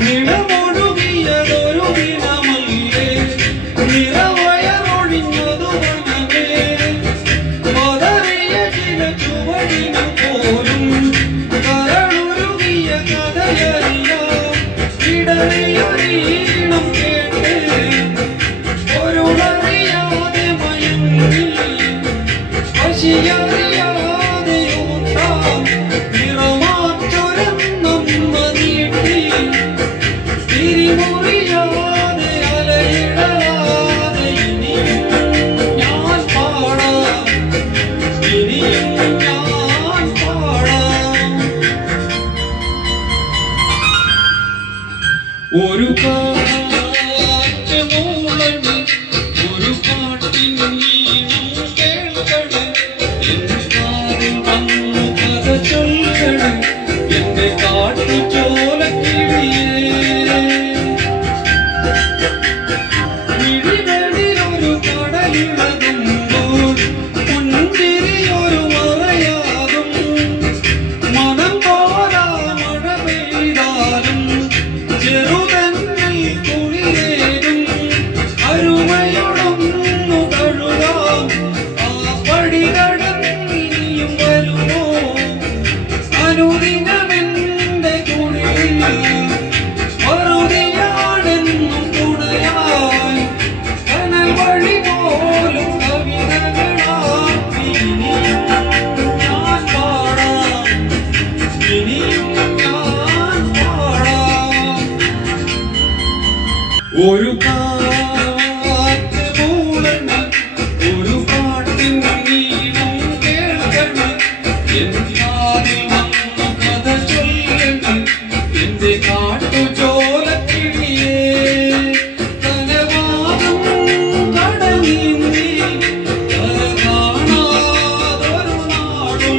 നിലമൊഴുകിയതൊരു ദിനമല്ലേ നിറവയറൊഴിഞ്ഞതു വനമേ പതറിയ ചില ചുവടിനു പോലും കരളുരുകിയ കഥയറിയാം ഇടറിയൊരീണം കേട്ട് ഒരുളറിയാതെ മയങ്ങി പശിയറിയാതെ ഓർത്താം നിറമാറ്റൊരെന്നമ്മ നീട്ടി തിരിമുറിയാതെ അലയിടലാതെ ഇനിയും ഞാൻ പാടാം ഇനിയും ഞാൻ പാടാം ഒരു കാറ്റ് മൂളണ് ഒരു പാട്ടിൻ ഈണം കേൾക്കണ് എന്റെ കാതിൽ വന്നു കഥ ചൊല്ലണ് എന്റെ കാട്ടുചോലക്കിളിയേ മിഴികളിലൊരു കടലിളകുമ്പോൾ പുഞ്ചിരിയൊരു മറയാകും മനം പോരാ മഴ പെയ്താലും ചെറുതന്നിൽ കുളിരേകും അരുമയോടൊന്നു തഴുകാം ആ പടി കടന്നിനിയും വരുമോ അനുദിനമെന്റെ കുളിരിൽ മറുതിയാണെന്നും തുണയായി കനൽ വഴി പോലും കവിതകളാക്കി ഇനിയും ഞാൻ പാടാം ഇനിയും ഞാൻ പാടാം ഒരു കാറ്റ് മൂളണ് ഒരു പാട്ടിൻ ഈണം കേൾക്കണ് എന്റെ കാതിൽ വന്നു കഥ ചൊല്ലണ് എന്റെ കാട്ടുചോലക്കിളിയേ കനവാകും കടനീന്തി കര കാണാതൊരു നാടും